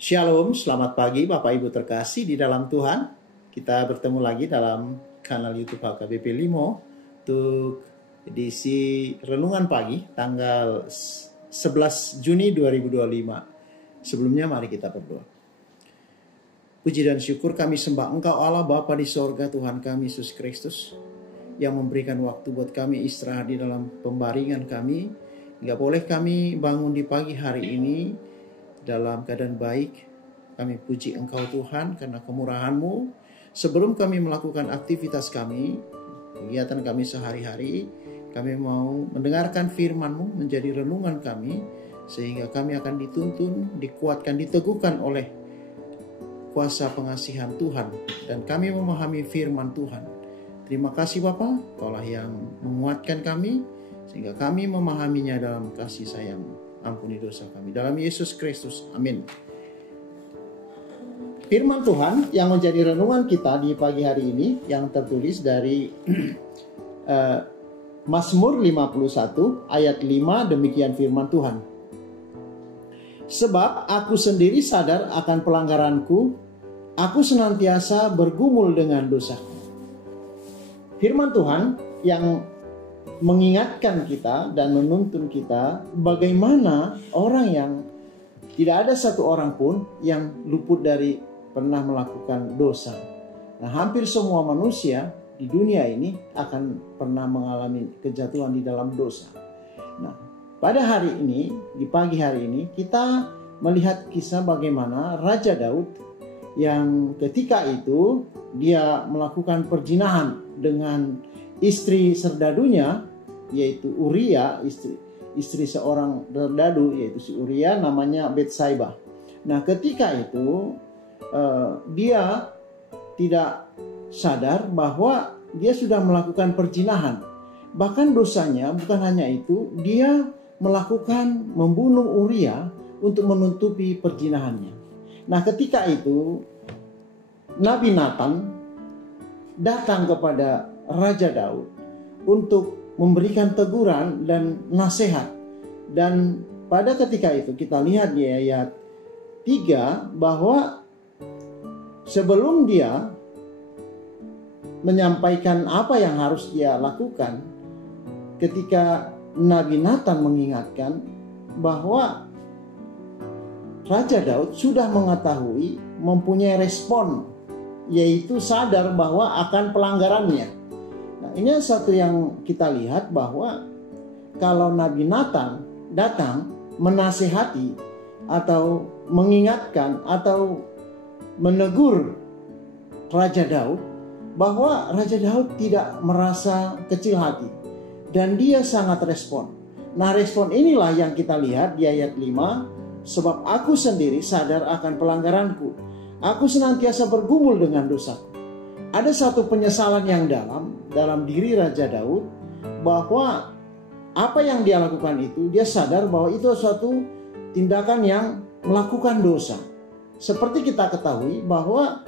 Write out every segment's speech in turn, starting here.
Shalom, selamat pagi Bapak Ibu terkasih di dalam Tuhan. Kita bertemu lagi dalam kanal YouTube HKBP Limo untuk edisi renungan pagi tanggal 11 Juni 2025. Sebelumnya mari kita berdoa. Puji dan syukur kami sembah Engkau Allah Bapa di sorga, Tuhan kami Yesus Kristus, yang memberikan waktu buat kami istirahat di dalam pembaringan kami, hingga boleh kami bangun di pagi hari ini dalam keadaan baik. Kami puji Engkau Tuhan karena kemurahan-Mu. Sebelum kami melakukan aktivitas kami, kegiatan kami sehari-hari, kami mau mendengarkan firman-Mu menjadi renungan kami, sehingga kami akan dituntun, dikuatkan, diteguhkan oleh kuasa pengasihan Tuhan, dan kami memahami firman Tuhan. Terima kasih Bapa, Kaulah yang menguatkan kami, sehingga kami memahaminya dalam kasih sayang. Ampuni dosa kami dalam Yesus Kristus. Amin. Firman Tuhan yang menjadi renungan kita di pagi hari ini yang tertulis dari Mazmur 51 ayat 5, demikian firman Tuhan. Sebab aku sendiri sadar akan pelanggaranku, aku senantiasa bergumul dengan dosaku. Firman Tuhan yang mengingatkan kita dan menuntun kita bagaimana orang yang tidak ada satu orang pun yang luput dari pernah melakukan dosa. Nah, hampir semua manusia di dunia ini akan pernah mengalami kejatuhan di dalam dosa. Nah, pada hari ini, di pagi hari ini, kita melihat kisah bagaimana Raja Daud yang ketika itu dia melakukan perzinahan dengan istri serdadunya, yaitu Uria, istri seorang serdadu, yaitu si Uria, namanya Betsaibah. Nah, ketika itu dia tidak sadar bahwa dia sudah melakukan perzinahan. Bahkan dosanya bukan hanya itu, dia melakukan membunuh Uria untuk menutupi perzinahannya. Nah, ketika itu Nabi Nathan datang kepada Raja Daud untuk memberikan teguran dan nasihat. Dan pada ketika itu kita lihat di ayat 3 bahwa sebelum dia menyampaikan apa yang harus dia lakukan, ketika Nabi Nathan mengingatkan bahwa Raja Daud sudah mengetahui, mempunyai respon, yaitu sadar bahwa akan pelanggarannya. Nah, ini satu yang kita lihat bahwa kalau Nabi Nathan datang menasihati atau mengingatkan atau menegur Raja Daud, bahwa Raja Daud tidak merasa kecil hati dan dia sangat respon. Nah, respon inilah yang kita lihat di ayat 5, sebab aku sendiri sadar akan pelanggaranku, aku senantiasa bergumul dengan dosaku. Ada satu penyesalan yang dalam diri Raja Daud, bahwa apa yang dia lakukan itu, dia sadar bahwa itu suatu tindakan yang melakukan dosa. Seperti kita ketahui bahwa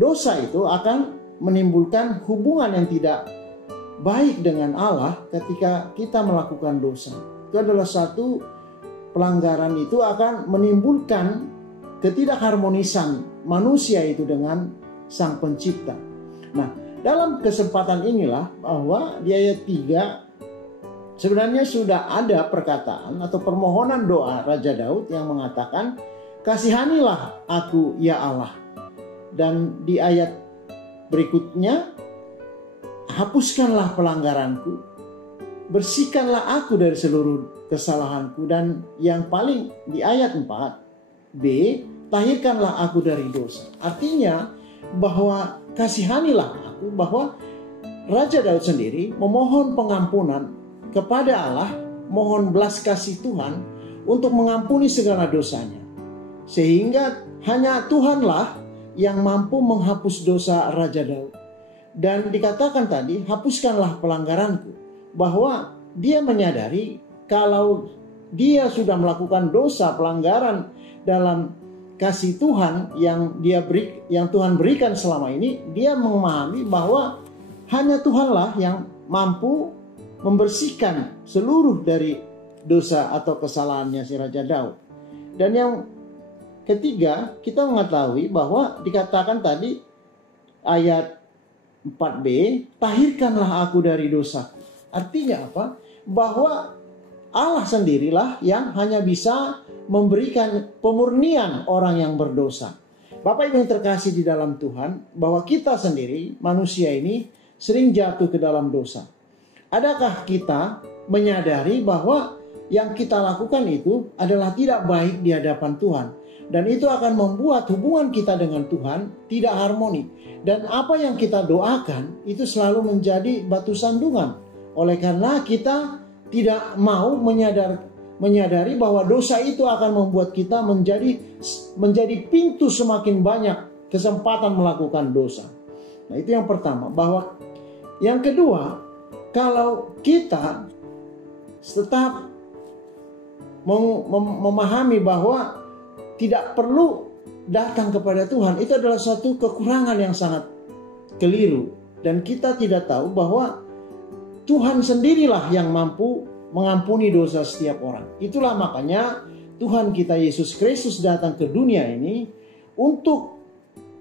dosa itu akan menimbulkan hubungan yang tidak baik dengan Allah ketika kita melakukan dosa. Itu adalah satu pelanggaran, itu akan menimbulkan ketidakharmonisan manusia itu dengan Sang Pencipta. Nah, dalam kesempatan inilah bahwa di ayat 3 sebenarnya sudah ada perkataan atau permohonan doa Raja Daud yang mengatakan, kasihanilah aku ya Allah. Dan di ayat berikutnya, hapuskanlah pelanggaranku, bersihkanlah aku dari seluruh kesalahanku. Dan yang paling di ayat 4b, tahirkanlah aku dari dosa. Artinya bahwa kasihanilah aku, bahwa Raja Daud sendiri memohon pengampunan kepada Allah, mohon belas kasih Tuhan untuk mengampuni segala dosanya. Sehingga hanya Tuhanlah yang mampu menghapus dosa Raja Daud. Dan dikatakan tadi, hapuskanlah pelanggaranku, bahwa dia menyadari kalau dia sudah melakukan dosa pelanggaran dalam kasih Tuhan yang Tuhan berikan selama ini, dia memahami bahwa hanya Tuhanlah yang mampu membersihkan seluruh dari dosa atau kesalahannya si Raja Daud. Dan yang ketiga, kita mengetahui bahwa dikatakan tadi ayat 4b, tahirkanlah aku dari dosaku. Artinya apa? Bahwa Allah sendirilah yang hanya bisa memberikan pemurnian orang yang berdosa. Bapak Ibu yang terkasih di dalam Tuhan, bahwa kita sendiri, manusia ini sering jatuh ke dalam dosa. Adakah kita menyadari bahwa yang kita lakukan itu adalah tidak baik di hadapan Tuhan? Dan itu akan membuat hubungan kita dengan Tuhan tidak harmoni. Dan apa yang kita doakan itu selalu menjadi batu sandungan. Oleh karena kita tidak mau menyadari bahwa dosa itu akan membuat kita menjadi pintu semakin banyak kesempatan melakukan dosa. Nah, itu yang pertama. Bahwa yang kedua, kalau kita tetap memahami bahwa tidak perlu datang kepada Tuhan, itu adalah suatu kekurangan yang sangat keliru. Dan kita tidak tahu bahwa Tuhan sendirilah yang mampu mengampuni dosa setiap orang. Itulah makanya Tuhan kita Yesus Kristus datang ke dunia ini untuk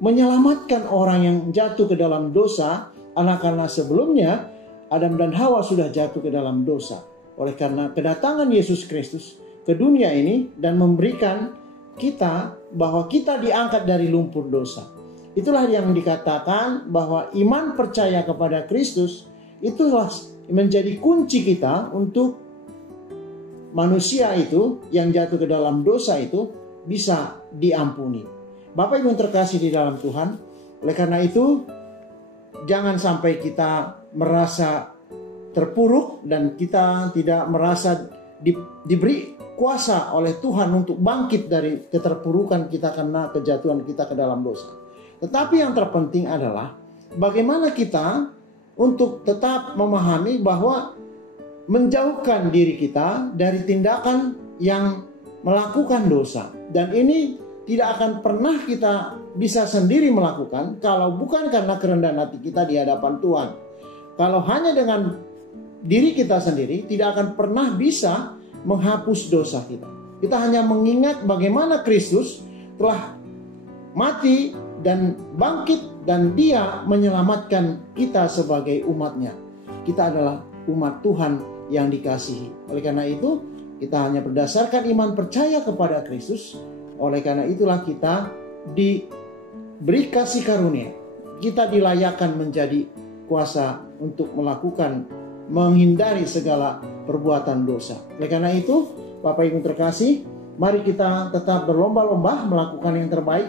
menyelamatkan orang yang jatuh ke dalam dosa, karena sebelumnya Adam dan Hawa sudah jatuh ke dalam dosa. Oleh karena kedatangan Yesus Kristus ke dunia ini dan memberikan kita bahwa kita diangkat dari lumpur dosa. Itulah yang dikatakan bahwa iman percaya kepada Kristus itulah menjadi kunci kita untuk manusia itu yang jatuh ke dalam dosa itu bisa diampuni. Bapak Ibu yang terkasih di dalam Tuhan, oleh karena itu jangan sampai kita merasa terpuruk dan kita tidak merasa diberi kuasa oleh Tuhan untuk bangkit dari keterpurukan kita karena kejatuhan kita ke dalam dosa. Tetapi yang terpenting adalah bagaimana kita untuk tetap memahami bahwa menjauhkan diri kita dari tindakan yang melakukan dosa. Dan ini tidak akan pernah kita bisa sendiri melakukan kalau bukan karena kerendahan hati kita di hadapan Tuhan. Kalau hanya dengan diri kita sendiri tidak akan pernah bisa menghapus dosa kita. Kita hanya mengingat bagaimana Kristus telah mati dan bangkit dan Dia menyelamatkan kita sebagai umatnya. Kita adalah umat Tuhan yang dikasihi. Oleh karena itu kita hanya berdasarkan iman percaya kepada Kristus. Oleh karena itulah kita diberi kasih karunia. Kita dilayakkan menjadi kuasa untuk menghindari segala perbuatan dosa. Oleh karena itu, Bapak Ibu terkasih, mari kita tetap berlomba-lomba melakukan yang terbaik.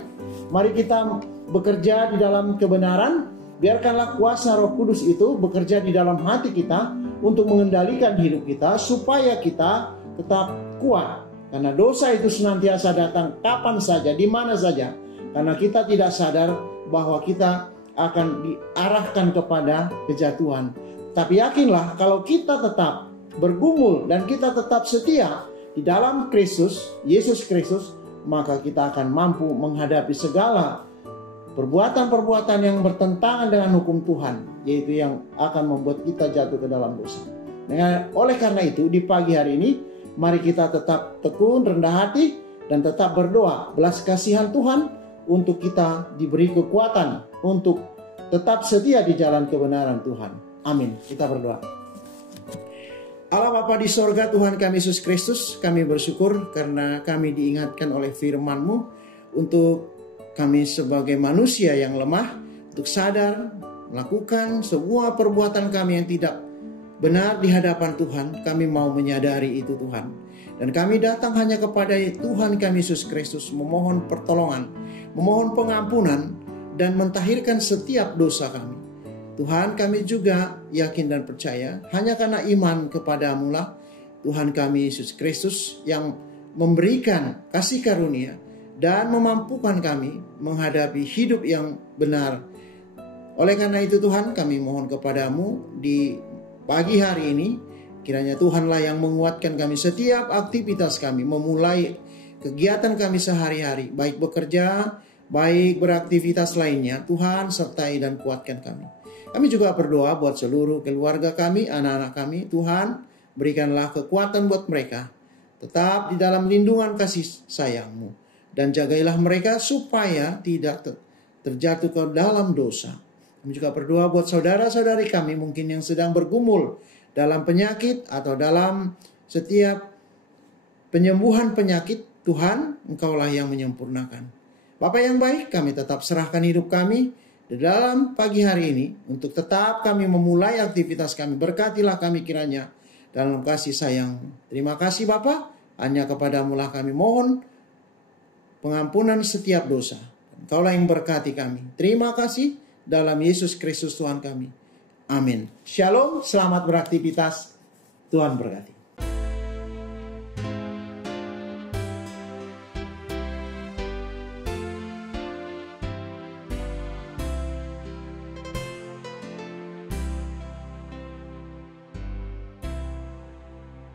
Mari kita bekerja di dalam kebenaran. Biarkanlah kuasa Roh Kudus itu bekerja di dalam hati kita untuk mengendalikan hidup kita supaya kita tetap kuat. Karena dosa itu senantiasa datang kapan saja, di mana saja. Karena kita tidak sadar bahwa kita akan diarahkan kepada kejatuhan. Tapi yakinlah kalau kita tetap bergumul dan kita tetap setia di dalam Kristus, Yesus Kristus, maka kita akan mampu menghadapi segala perbuatan-perbuatan yang bertentangan dengan hukum Tuhan, yaitu yang akan membuat kita jatuh ke dalam dosa. Oleh karena itu, di pagi hari ini, mari kita tetap tekun, rendah hati, dan tetap berdoa belas kasihan Tuhan untuk kita diberi kekuatan untuk tetap setia di jalan kebenaran Tuhan. Amin. Kita berdoa. Allah Bapa di sorga, Tuhan kami Yesus Kristus, kami bersyukur karena kami diingatkan oleh firman-Mu untuk kami sebagai manusia yang lemah untuk sadar melakukan sebuah perbuatan kami yang tidak benar di hadapan Tuhan. Kami mau menyadari itu Tuhan. Dan kami datang hanya kepada Tuhan kami Yesus Kristus memohon pertolongan, memohon pengampunan dan mentahirkan setiap dosa kami. Tuhan, kami juga yakin dan percaya hanya karena iman kepadamu lah Tuhan kami Yesus Kristus yang memberikan kasih karunia dan memampukan kami menghadapi hidup yang benar. Oleh karena itu Tuhan, kami mohon kepadamu di pagi hari ini, kiranya Tuhanlah yang menguatkan kami setiap aktivitas kami, memulai kegiatan kami sehari-hari, baik bekerja, baik beraktivitas lainnya. Tuhan sertai dan kuatkan kami. Kami juga berdoa buat seluruh keluarga kami, anak-anak kami. Tuhan, berikanlah kekuatan buat mereka tetap di dalam lindungan kasih sayang-Mu. dan jagailah mereka supaya tidak terjatuh ke dalam dosa. Kami juga berdoa buat saudara-saudari kami mungkin yang sedang bergumul dalam penyakit atau dalam setiap penyembuhan penyakit. Tuhan, Engkaulah yang menyempurnakan. Bapa yang baik, kami tetap serahkan hidup kami di dalam pagi hari ini untuk tetap kami memulai aktivitas kami. Berkatilah kami kiranya dalam kasih sayang. Terima kasih Bapa, hanya kepadamu lah kami mohon pengampunan setiap dosa. Engkaulah yang berkati kami. Terima kasih dalam Yesus Kristus Tuhan kami. Amin. Shalom, selamat beraktivitas. Tuhan berkati.